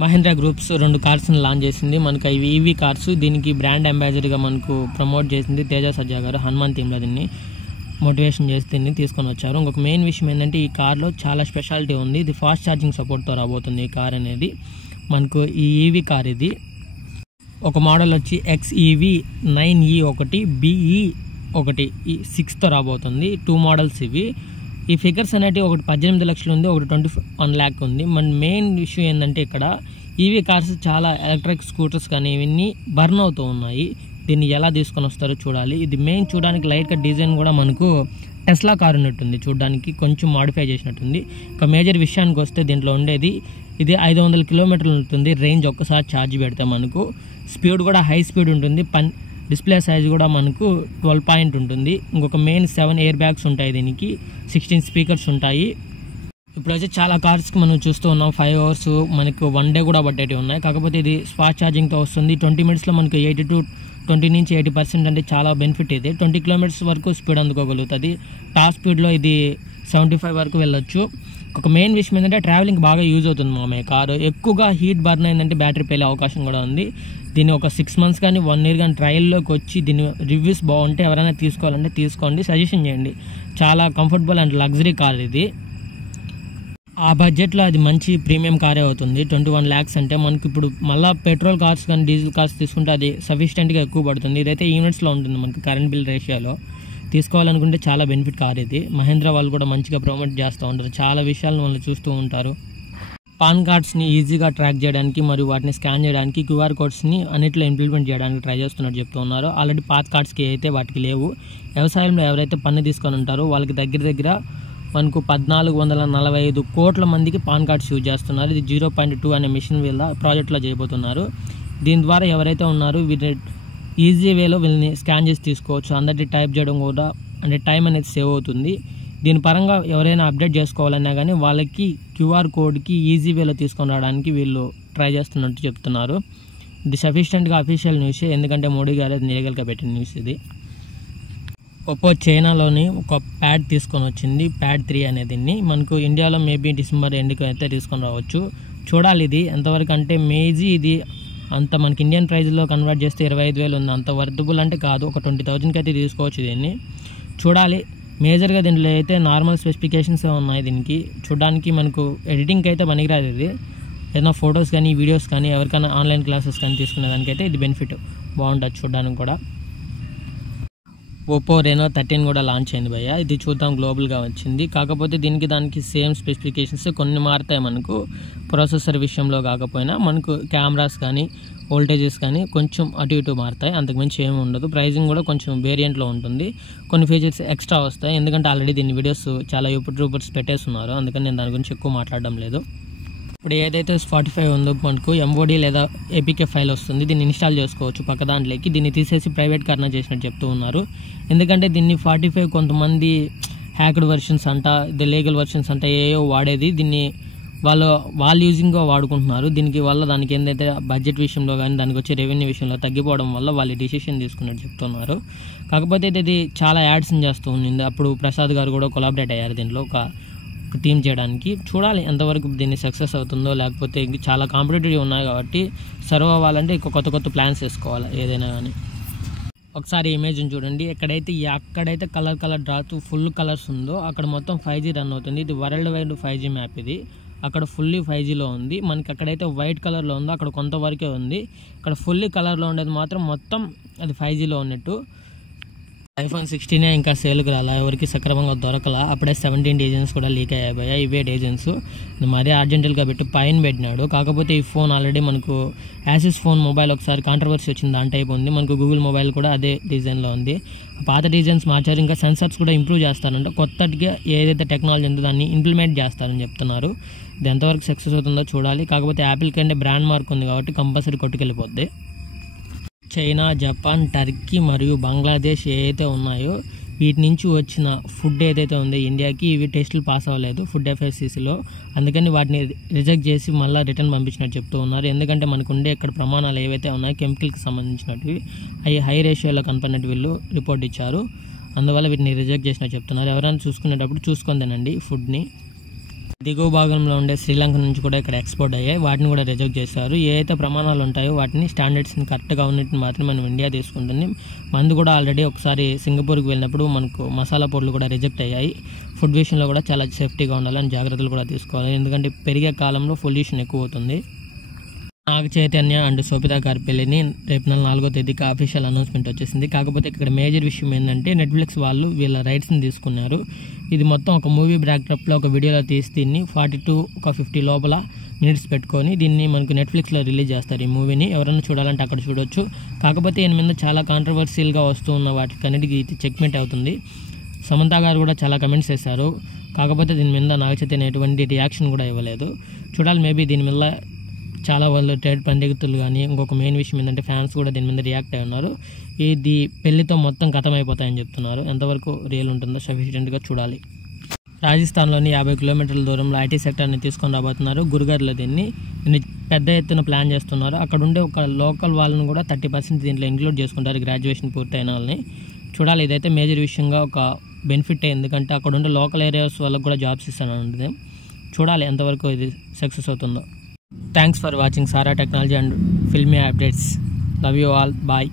Mahindra groups 2 కార్స్ని launch చేసింది. మనకు ఇవి ఈవీ కార్స్. దీనికి బ్రాండ్ అంబాసిడర్గా మనకు ప్రమోట్ చేసింది తేజ సజ్జా గారు. హనుమాన్ థీమ్లో దీన్ని మోటివేషన్ చేసి దీన్ని తీసుకొని వచ్చారు. ఇంకొక మెయిన్ విషయం ఏంటంటే ఈ కార్లో చాలా స్పెషాలిటీ ఉంది. ఇది ఫాస్ట్ ఛార్జింగ్ సపోర్ట్తో రాబోతుంది ఈ కార్ అనేది. మనకు ఈ ఈవీ కార్ ఇది ఒక మోడల్ వచ్చి XEV 9E1 BE1 ఈ 6తో రాబోతుంది. 2 మోడల్స్ ఇవి. ఈ ఫిగర్స్ అనేవి ఒకటి 18 లక్షలు ఉంది, ఒకటి 21 lakh ఉంది. మన మెయిన్ విషయం ఏంటంటే ఇక్కడ ఈవీ కార్స్ చాలా ఎలక్ట్రిక్ స్కూటర్స్ కానీ ఇవన్నీ బర్న్ అవుతూ ఉన్నాయి. దీన్ని ఎలా తీసుకొని వస్తారో చూడాలి. ఇది మెయిన్ చూడడానికి లైట్గా డిజైన్ కూడా మనకు టెస్లా కార్ ఉన్నట్టుంది, చూడడానికి కొంచెం మాడిఫై చేసినట్టుంది. ఒక మేజర్ విషయానికి వస్తే దీంట్లో ఉండేది ఇది 500 కిలోమీటర్లు ఉంటుంది రేంజ్. ఒక్కసారి ఛార్జ్ పెడితే మనకు స్పీడ్ కూడా హై స్పీడ్ ఉంటుంది. డిస్ప్లే సైజ్ కూడా మనకు 12 పాయింట్ ఉంటుంది. ఇంకొక మెయిన్ 7 ఎయిర్ బ్యాగ్స్ ఉంటాయి. దీనికి 16 స్పీకర్స్ ఉంటాయి. ఇప్పుడు వచ్చి చాలా కార్స్కి మనం చూస్తూ ఉన్నాం 5 hours మనకు 1 day కూడా పట్టేవి ఉన్నాయి. కాకపోతే ఇది ఫాస్ట్ ఛార్జింగ్తో వస్తుంది. 20 minutesలో మనకు 20 నుంచి 80% అంటే చాలా బెనిఫిట్. ఇది 20 kilometers వరకు స్పీడ్ అందుకోగలుగుతుంది. టాప్ స్పీడ్లో ఇది 75 వరకు వెళ్ళొచ్చు. ఒక మెయిన్ విషయం ఏంటంటే ట్రావెలింగ్ బాగా యూజ్ అవుతుంది మామయ్య కారు. ఎక్కువగా హీట్ బర్న్ అయిందంటే బ్యాటరీ పేలే అవకాశం కూడా ఉంది. దీన్ని ఒక 6 months కానీ 1 year కానీ ట్రయల్లోకి వచ్చి దీని రివ్యూస్ బాగుంటే ఎవరైనా తీసుకోవాలంటే తీసుకోండి, సజెషన్ చేయండి. చాలా కంఫర్టబుల్ అండ్ లగ్జరీ కార్ ఇది. ఆ బడ్జెట్లో అది మంచి ప్రీమియం కారే అవుతుంది. 21 lakhs అంటే మనకి ఇప్పుడు మళ్ళీ పెట్రోల్ కార్స్ కానీ డీజిల్ కార్స్ తీసుకుంటే అది సఫిషియెంట్గా ఎక్కువ పడుతుంది. ఇదైతే యూనిట్స్లో ఉంటుంది మనకి కరెంట్ బిల్ రేషియోలో. తీసుకోవాలనుకుంటే చాలా బెనిఫిట్ కార్ ఇది. మహీంద్రా వాళ్ళు కూడా మంచిగా ప్రమోట్ చేస్తూ ఉంటారు, చాలా విషయాలను వాళ్ళు చూస్తూ ఉంటారు. పాన్ కార్డ్స్ని ఈజీగా ట్రాక్ చేయడానికి మరియు వాటిని స్కాన్ చేయడానికి QR కోడ్స్ని అన్నింటిలో ఇంప్లిమెంట్ చేయడానికి ట్రై చేస్తున్నట్టు చెప్తూ ఉన్నారు. ఆల్రెడీ పాత కార్డ్స్కి అయితే వాటికి లేవు. వ్యవసాయంలో ఎవరైతే పన్ను తీసుకొని ఉంటారో వాళ్ళకి దగ్గర మనకు 1445 కోట్ల మందికి పాన్ కార్డ్స్ యూజ్ చేస్తున్నారు. ఇది 0.2 అనే మిషన్ వీళ్ళ ప్రాజెక్ట్లో చేయబోతున్నారు. దీని ద్వారా ఎవరైతే ఉన్నారో వీళ్ళని ఈజీ వేలో వీళ్ళని స్కాన్ చేసి తీసుకోవచ్చు. అందరికీ టైప్ చేయడం కూడా అంటే టైం అనేది సేవ్ అవుతుంది. దీని పరంగా ఎవరైనా అప్డేట్ చేసుకోవాలన్నా కానీ వాళ్ళకి QR కోడ్కి ఈజీ వేలో తీసుకొని రావడానికి వీళ్ళు ట్రై చేస్తున్నట్టు చెప్తున్నారు. ఇది సఫిషియెంట్గా అఫీషియల్ న్యూస్, ఎందుకంటే మోడీ గారు లీగల్గా పెట్టిన న్యూస్ ఇది. ఒప్పో చైనాలోని ఒక ప్యాడ్ తీసుకొని వచ్చింది, ప్యాడ్ 3 అనేది. మనకు ఇండియాలో మేబీ డిసెంబర్ ఎండ్కి అయితే తీసుకొని రావచ్చు. చూడాలి ఇది ఎంతవరకు అంటే మేజీ ఇది అంత మనకి ఇండియన్ ప్రైజ్లో కన్వర్ట్ చేస్తే 25,000 ఉంది. అంత వర్తబుల్ అంటే కాదు, ఒక 20,000కి అయితే తీసుకోవచ్చు దీన్ని. చూడాలి. మేజర్గా దీంట్లో అయితే నార్మల్ స్పెసిఫికేషన్స్ ఉన్నాయి. దీనికి చూడడానికి మనకు ఎడిటింగ్కి అయితే పనికిరాదు. ఇది ఏదైనా ఫొటోస్ కానీ వీడియోస్ కానీ ఎవరికైనా ఆన్లైన్ క్లాసెస్ కానీ తీసుకునేదానికైతే ఇది బెనిఫిట్ బాగుంటుంది చూడడానికి కూడా. ఒప్పో రెనో 13 కూడా లాంచ్ అయింది భయ్య. ఇది చూద్దాం, గ్లోబల్గా వచ్చింది. కాకపోతే దానికి సేమ్ స్పెసిఫికేషన్స్ కొన్ని మారుతాయి. మనకు ప్రాసెసర్ విషయంలో కాకపోయినా మనకు కెమెరాస్ కానీ వోల్టేజెస్ కానీ కొంచెం అటు ఇటు మారుతాయి, అంతకుమించి ఏమి ఉండదు. ప్రైజింగ్ కూడా కొంచెం వేరియంట్లో ఉంటుంది. కొన్ని ఫీచర్స్ ఎక్స్ట్రా వస్తాయి, ఎందుకంటే ఆల్రెడీ దీని వీడియోస్ చాలా యూట్యూబర్స్ పెట్టేస్తున్నారు, అందుకని నేను దాని గురించి ఎక్కువ మాట్లాడడం లేదు. ఇప్పుడు ఏదైతే Spotify ఉందో మనకు MOD లేదా APK ఫైల్ వస్తుంది. దీన్ని ఇన్స్టాల్ చేసుకోవచ్చు పక్క దాంట్లోకి. దీన్ని తీసేసి ప్రైవేట్ కర్నా చేసినట్టు చెప్తూ ఉన్నారు. ఎందుకంటే దీన్ని 45 కొంతమంది హ్యాక్డ్ వర్షన్స్ అంట, ఇది లీగల్ వర్షన్స్ అంట ఏవో వాడేది. దీన్ని వాళ్ళు యూజింగ్గా వాడుకుంటున్నారు. దీనికి వల్ల దానికి ఏంటంటే బడ్జెట్ విషయంలో కానీ దానికి వచ్చే రెవెన్యూ విషయంలో తగ్గిపోవడం వల్ల వాళ్ళు డిసిషన్ తీసుకున్నట్టు చెప్తున్నారు. కాకపోతే ఇది చాలా యాడ్స్ని చేస్తూ ఉంది. అప్పుడు ప్రసాద్ గారు కూడా కొలాబరేట్ అయ్యారు దీంట్లో ఒక థీమ్ చేయడానికి. చూడాలి ఎంతవరకు దీన్ని సక్సెస్ అవుతుందో, లేకపోతే చాలా కాంపిటేటివ్ ఉన్నాయి కాబట్టి సర్వ్ అవ్వాలంటే కొత్త ప్లాన్స్ వేసుకోవాలి ఏదైనా కానీ. ఒకసారి ఇమేజ్ని చూడండి. అక్కడైతే కలర్ డ్రాత్ ఫుల్ కలర్స్ ఉందో అక్కడ మొత్తం 5G రన్ అవుతుంది. ఇది వరల్డ్ వైడ్ 5G మ్యాప్. ఇది అక్కడ ఫుల్లీ 5Gలో ఉంది. మనకి అక్కడైతే వైట్ కలర్లో ఉందో అక్కడ కొంతవరకే ఉంది. ఇక్కడ ఫుల్లీ కలర్లో ఉండేది మాత్రం మొత్తం అది 5Gలో ఉన్నట్టు. iPhone 16 ఇంకా సేల్కి రాలా, ఎవరికి సక్రమంగా దొరకలా. అప్పుడే 17 డిజైన్స్ కూడా లీక్ అయ్యాయి. ఇవే డిజైన్స్ మరీ అర్జెంటల్గా పెట్టి పైన పెట్టినాడు. కాకపోతే ఈ ఫోన్ ఆల్రెడీ మనకు యాసిస్ ఫోన్ మొబైల్ ఒకసారి కాంట్రవర్సీ వచ్చింది, దాని టైప్ ఉంది. మనకు గూగుల్ మొబైల్ కూడా అదే డిజైన్లో ఉంది. పాత డిజైన్స్ మార్చారు. ఇంకా సెన్సర్స్ కూడా ఇంప్రూవ్ చేస్తారంటే కొత్తగా ఏదైతే టెక్నాలజీ ఉందో దాన్ని ఇంప్లిమెంట్ చేస్తారని చెప్తున్నారు. ఇది ఎంతవరకు సక్సెస్ అవుతుందో చూడాలి. కాకపోతే యాపిల్ కంటే బ్రాండ్ మార్క్ ఉంది కాబట్టి కంపల్సరీ కొట్టుకెళ్ళిపోద్ది. చైనా, జపాన్, టర్కీ మరియు బంగ్లాదేశ్ ఏవైతే ఉన్నాయో వీటి నుంచి వచ్చిన ఫుడ్ ఏదైతే ఉందో ఇండియాకి ఇవి టెస్టులు పాస్ అవ్వలేదు ఫుడ్ FSCCలో. అందుకని వాటిని రిజెక్ట్ చేసి మళ్ళీ రిటర్న్ పంపించినట్టు చెప్తూ ఉన్నారు. ఎందుకంటే మనకు ఉండే ఇక్కడ ప్రమాణాలు ఏవైతే ఉన్నాయో కెమికల్కి సంబంధించినవి అవి హై రేషియోలో కనపడినట్టు వీళ్ళు రిపోర్ట్ ఇచ్చారు. అందువల్ల వీటిని రిజెక్ట్ చేసినట్టు చెప్తున్నారు. ఎవరైనా చూసుకునేటప్పుడు చూసుకొని తినండి ఫుడ్ని. దిగువ భాగంలో ఉండే శ్రీలంక నుంచి కూడా ఇక్కడ ఎక్స్పోర్ట్ అయ్యాయి, వాటిని కూడా రిజెక్ట్ చేశారు. ఏ అయితే ప్రమాణాలు ఉంటాయో వాటిని స్టాండర్డ్స్ని కరెక్ట్గా ఉన్నట్టు మాత్రమే మనం ఇండియా తీసుకుంటుంది. మందు కూడా ఆల్రెడీ ఒకసారి సింగపూర్కి వెళ్ళినప్పుడు మనకు మసాలా పొడులు కూడా రిజెక్ట్ అయ్యాయి. ఫుడ్ విషయంలో కూడా చాలా సేఫ్టీగా ఉండాలని జాగ్రత్తలు కూడా తీసుకోవాలి, ఎందుకంటే పెరిగే కాలంలో పొల్యూషన్ ఎక్కువ అవుతుంది. నాగ చైతన్య అండ్ శోభితా గారి పెళ్లిని రేపు నెల 4వ తేదీకి అఫీషియల్ అనౌన్స్మెంట్ వచ్చేసింది. కాకపోతే ఇక్కడ మేజర్ విషయం ఏంటంటే నెట్ఫ్లిక్స్ వాళ్ళు వీళ్ళ రైట్స్ని తీసుకున్నారు. ఇది మొత్తం ఒక మూవీ బ్యాక్డ్రాప్లో ఒక వీడియోలో తీసి దీన్ని 40-50 లోపల మినిట్స్ పెట్టుకొని దీన్ని మనకు నెట్ఫ్లిక్స్లో రిలీజ్ చేస్తారు. ఈ మూవీని ఎవరైనా చూడాలంటే అక్కడ చూడొచ్చు. కాకపోతే దీని మీద చాలా కాంట్రవర్షియల్గా వస్తూ ఉన్న వాటికన్నిటికీ ఇది చెక్మెంట్ అవుతుంది. సమంత గారు కూడా చాలా కమెంట్స్ చేశారు, కాకపోతే దీని మీద నాగ చైతన్య ఎటువంటి రియాక్షన్ కూడా ఇవ్వలేదు. చూడాలి, మేబీ దీని మీద చాలా వాళ్ళు ట్రేడ్ పండితులు కానీ ఇంకొక మెయిన్ విషయం ఏంటంటే ఫ్యాన్స్ కూడా దీని మీద రియాక్ట్ అయి ఉన్నారు. ఇది పెళ్లితో మొత్తం ఖతం అయిపోతాయని చెప్తున్నారు. ఎంతవరకు రియల్ ఉంటుందో సఫిషియెంట్గా చూడాలి. రాజస్థాన్లోని 50 కిలోమీటర్ల దూరంలో ఐటీ సెక్టర్ని తీసుకొని రాబోతున్నారు. గురుగార్లో దీన్ని పెద్ద ఎత్తున ప్లాన్ చేస్తున్నారు. అక్కడ ఉండే ఒక లోకల్ వాళ్ళని కూడా 30% దీంట్లో ఇంక్లూడ్ చేసుకుంటారు, గ్రాడ్యుయేషన్ పూర్తయిన వాళ్ళని. చూడాలి, ఇదైతే మేజర్ విషయంగా ఒక బెనిఫిట్, ఎందుకంటే అక్కడ ఉండే లోకల్ ఏరియాస్ వాళ్ళకి కూడా జాబ్స్ ఇస్తానంటుంది. చూడాలి ఎంతవరకు ఇది సక్సెస్ అవుతుందో. Thanks for watching Sara Technology and Filmy Updates. Love you all. Bye.